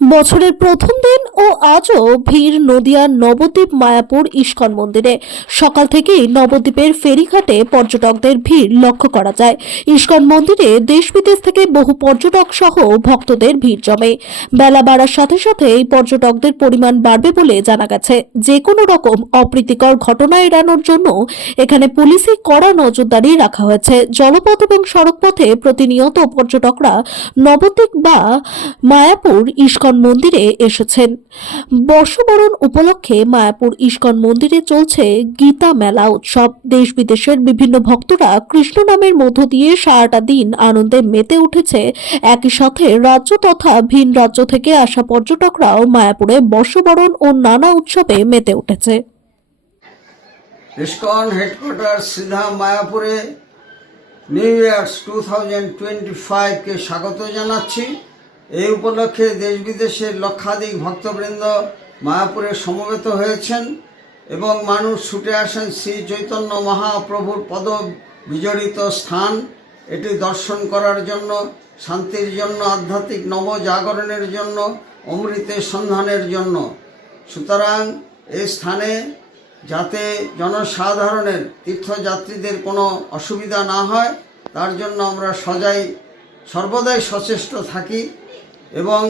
বছরের প্রথম দিন ও আজও ভিড় নদিয়ার নবদ্বীপ মায়াপুর ইস্কন মন্দিরে। সকাল থেকেই নবদ্বীপের ফেরিঘাটে পর্যটকদের ভিড় লক্ষ্য করা যায়। ইস্কন মন্দিরে দেশ বিদেশ থেকে বহু পর্যটক সহ ভক্তদের ভিড় জমে। বেলা বাড়ার সাথে সাথে এই পর্যটকদের পরিমাণ বাড়বে বলে জানা গেছে। যে কোনো রকম অপ্রীতিকর ঘটনা এড়ানোর জন্য এখানে পুলিশি কড়া নজরদারি রাখা হয়েছে। জলপথ এবং সড়কপথে প্রতিনিয়ত পর্যটকরা নবদ্বীপ বা মায়াপুর ইস্কন মন্দিরে এসেছেন। বর্ষবরণ উপলক্ষে মায়াপুর ইস্কন মন্দিরে চলছে গীতা মেলা উৎসব। দেশ বিদেশের বিভিন্ন ভক্তরা কৃষ্ণ নামের মধ্য দিয়ে সারাটা দিন আনন্দে মেতে উঠেছে। একই সাথে রাজ্য তথা ভিন রাজ্য থেকে আসা পর্যটকরাও মায়াপুরে বর্ষবরণ ও নানা উৎসবে মেতে উঠেছে। ইসকন হেডকোয়ার্টার সিধা মায়াপুরে নিউ ইয়ার্স 2025-কে স্বাগত জানাচ্ছি। এই উপলক্ষে দেশ বিদেশের লক্ষাধিক ভক্তবৃন্দ মায়াপুরে সমবেত হয়েছেন এবং মানুষ ছুটে আসেন শ্রী চৈতন্য মহাপ্রভুর পদ বিজড়িত স্থান এটি দর্শন করার জন্য, শান্তির জন্য, আধ্যাত্মিক নবজাগরণের জন্য, অমৃতের সন্ধানের জন্য। সুতরাং এই স্থানে যাতে জনসাধারণের তীর্থযাত্রীদের কোনো অসুবিধা না হয় তার জন্য আমরা সর্বদাই সচেষ্ট থাকি এবং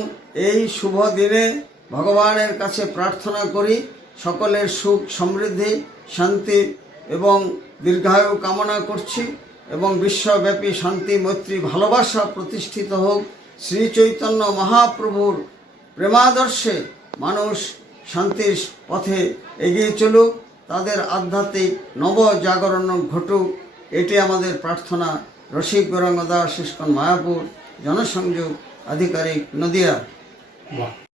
এই শুভ দিনে ভগবানের কাছে প্রার্থনা করি সকলের সুখ সমৃদ্ধি শান্তি এবং দীর্ঘায়ু কামনা করছি এবং বিশ্বব্যাপী শান্তি মৈত্রী ভালোবাসা প্রতিষ্ঠিত হোক। শ্রী চৈতন্য মহাপ্রভুর প্রেমাদর্শে মানুষ শান্তির পথে এগিয়ে চলুক, তাদের আধ্যাত্মিক নবজাগরণ ঘটুক, এটি আমাদের প্রার্থনা। রসিক গৌরাঙ্গ দাস, ইস্কন মায়াপুর, জনসংযোগ আধিকারিক, নদিয়া।